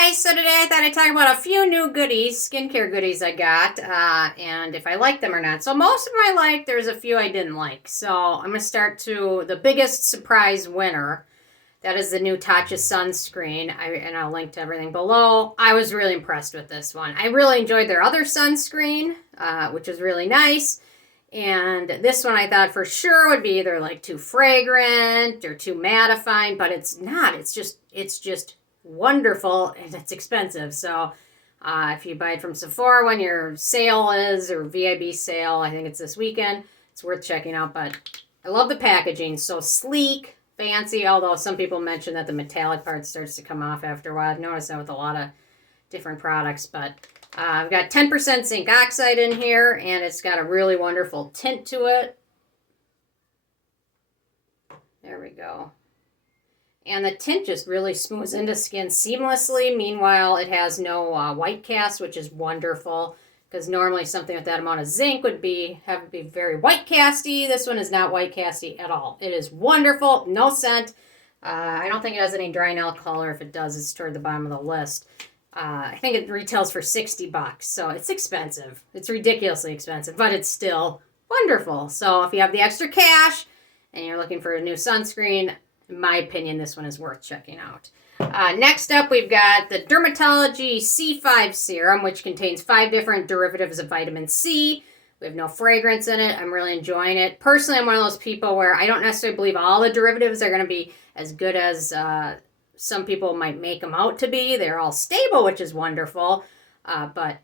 Hey guys, so today I thought I'd talk about a few new goodies, skincare goodies I got, and if I like them or not. So most of them I liked, there's a few I didn't like. So I'm going to start to the biggest surprise winner. That is the new Tatcha Sunscreen, and I'll link to everything below. I was really impressed with this one. I really enjoyed their other sunscreen, which was really nice. And this one I thought for sure would be either like too fragrant or too mattifying, but it's not. It's just wonderful, and it's expensive. So if you buy it from Sephora when your sale is, or VIB sale, I think it's this weekend, it's worth checking out. But I love the packaging. So sleek, fancy, although some people mention that the metallic part starts to come off after a while. I've noticed that with a lot of different products. But I've got 10% zinc oxide in here, and it's got a really wonderful tint to it. There we go. And the tint just really smooths into skin seamlessly. Meanwhile, it has no white cast, which is wonderful, because normally something with that amount of zinc would have to be very white casty. This one is not white casty at all. It is wonderful, no scent. I don't think it has any drying alcohol, or if it does, it's toward the bottom of the list. I think it retails for $60, so it's expensive. It's ridiculously expensive, but it's still wonderful. So if you have the extra cash and you're looking for a new sunscreen, in my opinion, this one is worth checking out. Next up, we've got the Dermatology C5 Serum, which contains 5 different derivatives of vitamin C. We have no fragrance in it. I'm really enjoying it. Personally, I'm one of those people where I don't necessarily believe all the derivatives are going to be as good as some people might make them out to be. They're all stable, which is wonderful. But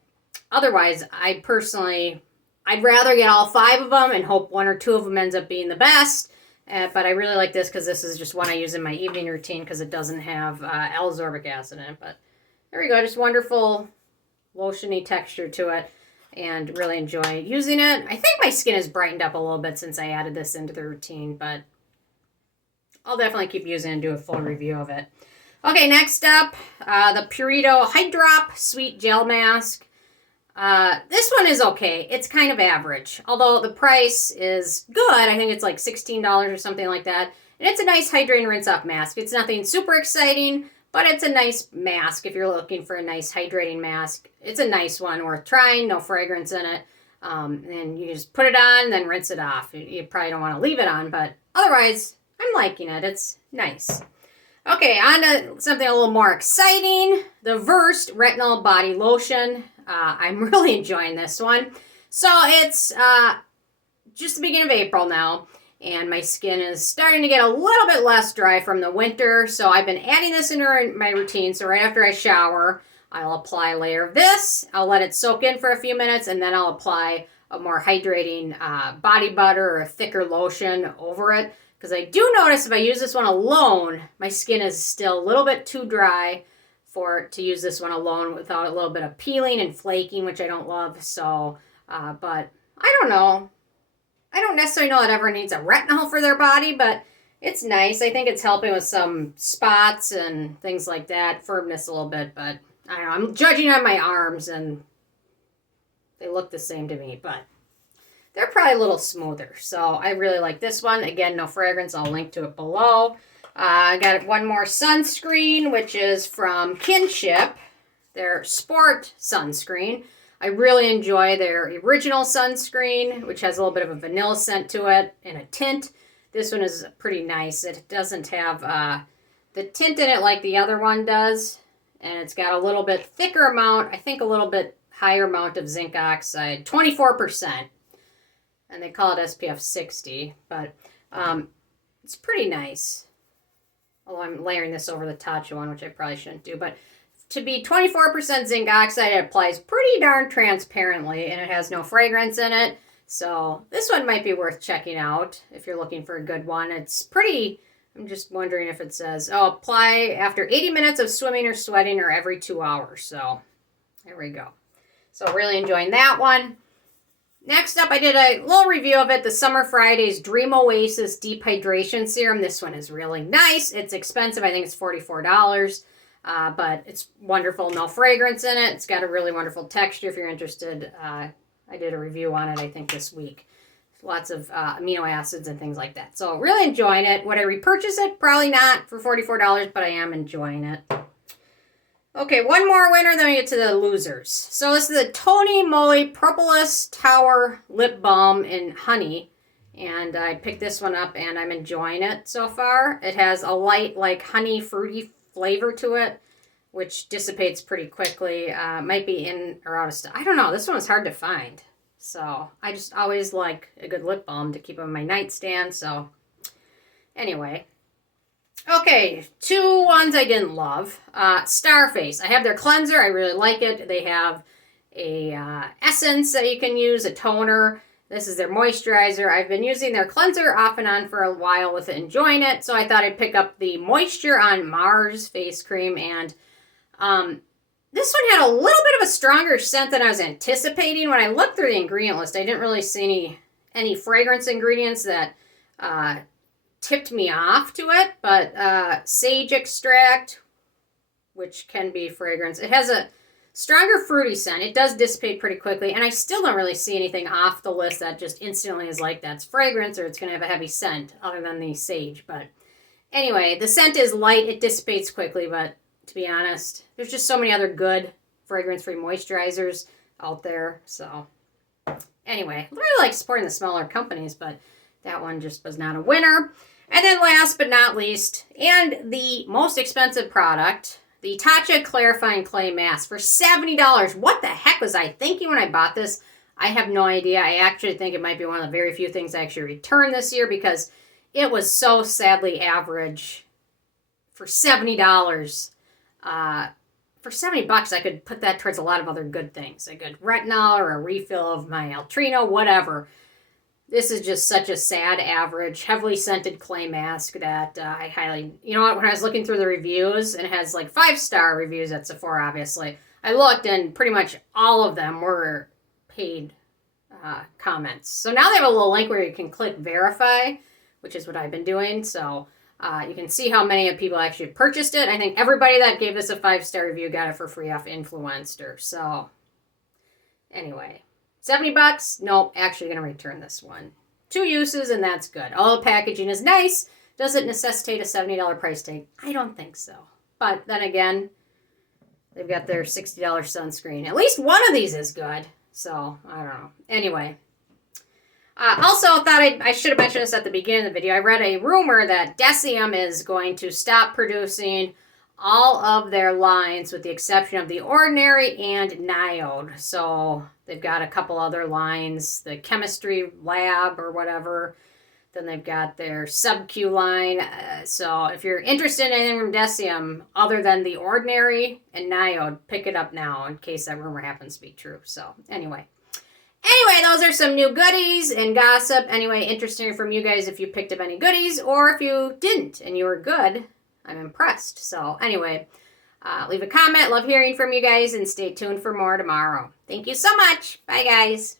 otherwise, I'd rather get all 5 of them and hope 1 or 2 of them ends up being the best. But I really like this because this is just one I use in my evening routine because it doesn't have L-ascorbic acid in it. But there we go. Just wonderful lotiony texture to it, and really enjoy using it. I think my skin has brightened up a little bit since I added this into the routine, but I'll definitely keep using it and do a full review of it. Okay, next up, the Purito Hydrop Sweet Gel Mask. This one is okay. It's kind of average, although the price is good. I think it's like $16 or something like that. And it's a nice hydrating rinse-off mask. It's nothing super exciting, but it's a nice mask if you're looking for a nice hydrating mask. It's a nice one, worth trying, no fragrance in it. And you just put it on, then rinse it off. You probably don't want to leave it on, but otherwise, I'm liking it. It's nice. Okay, on to something a little more exciting. The VERSED Retinol Body Lotion. I'm really enjoying this one. So it's just the beginning of April now, and my skin is starting to get a little bit less dry from the winter. So I've been adding this into my routine. So right after I shower, I'll apply a layer of this. I'll let it soak in for a few minutes, and then I'll apply a more hydrating body butter or a thicker lotion over it. Because I do notice if I use this one alone, my skin is still a little bit too dry to use this one alone without a little bit of peeling and flaking, which I don't love. So, but I don't know. I don't necessarily know that everyone needs a retinol for their body, but it's nice. I think it's helping with some spots and things like that, firmness a little bit, but I don't know. I'm judging on my arms, and they look the same to me, but they're probably a little smoother. So I really like this one. Again, no fragrance. I'll link to it below. I got one more sunscreen, which is from Kinship, their Sport Sunscreen. I really enjoy their original sunscreen, which has a little bit of a vanilla scent to it and a tint. This one is pretty nice. It doesn't have the tint in it like the other one does, and it's got a little bit thicker amount, I think a little bit higher amount of zinc oxide, 24%. And they call it SPF 60, but it's pretty nice. Although I'm layering this over the Tatcha one, which I probably shouldn't do. But to be 24% zinc oxide, it applies pretty darn transparently, and it has no fragrance in it. So this one might be worth checking out if you're looking for a good one. It's pretty, I'm just wondering if it says, apply after 80 minutes of swimming or sweating or every 2 hours. So there we go. So really enjoying that one. Next up, I did a little review of it, the Summer Fridays Dream Oasis Deep Hydration Serum. This one is really nice. It's expensive. I think it's $44, but it's wonderful. No fragrance in it. It's got a really wonderful texture if you're interested. I did a review on it, I think, this week. Lots of amino acids and things like that. So really enjoying it. Would I repurchase it? Probably not for $44, but I am enjoying it. Okay, one more winner, then we get to the losers. So this is the TonyMoly Propolis Tower Lip Balm in Honey. And I picked this one up and I'm enjoying it so far. It has a light, like, honey fruity flavor to it, which dissipates pretty quickly. Might be in or out of stock. I don't know. This one's hard to find. So I just always like a good lip balm to keep on my nightstand. So anyway. Okay, two ones I didn't love. Starface. I have their cleanser. I really like it. They have a essence that you can use, a toner. This is their moisturizer. I've been using their cleanser off and on for a while with it, enjoying it. So I thought I'd pick up the Moisture on Mars face cream. And this one had a little bit of a stronger scent than I was anticipating. When I looked through the ingredient list, I didn't really see any fragrance ingredients that tipped me off to it, but sage extract, which can be fragrance. It has a stronger fruity scent. It does dissipate pretty quickly, and I still don't really see anything off the list that just instantly is like that's fragrance or it's going to have a heavy scent other than the sage. But anyway, the scent is light. It dissipates quickly, but to be honest, there's just so many other good fragrance-free moisturizers out there. So anyway, I really like supporting the smaller companies, but that one just was not a winner. And then last but not least, and the most expensive product, the Tatcha Clarifying Clay Mask for $70. What the heck was I thinking when I bought this? I have no idea. I actually think it might be one of the very few things I actually returned this year because it was so sadly average. For $70, for $70, I could put that towards a lot of other good things. A good retinol or a refill of my Altrino, whatever. This is just such a sad average, heavily scented clay mask that I highly... You know what? When I was looking through the reviews, and it has like 5-star reviews at Sephora, obviously, I looked and pretty much all of them were paid comments. So now they have a little link where you can click verify, which is what I've been doing. So you can see how many of people actually purchased it. I think everybody that gave this a 5-star review got it for free off Influencer. So anyway... $70? Nope, actually going to return this one. 2 uses, and that's good. All the packaging is nice. Does it necessitate a $70 price tag? I don't think so. But then again, they've got their $60 sunscreen. At least one of these is good. So, I don't know. Anyway. Also, thought I should have mentioned this at the beginning of the video. I read a rumor that Deciem is going to stop producing all of their lines with the exception of the Ordinary and Niode. So they've got a couple other lines, the Chemistry Lab or whatever. Then they've got their Sub-Q line. So if you're interested in anything from Deciem other than the Ordinary and Niode, pick it up now in case that rumor happens to be true. So anyway, those are some new goodies and gossip. Anyway, interesting from you guys if you picked up any goodies or if you didn't and you were good. I'm impressed. So anyway, leave a comment. Love hearing from you guys and stay tuned for more tomorrow. Thank you so much. Bye, guys.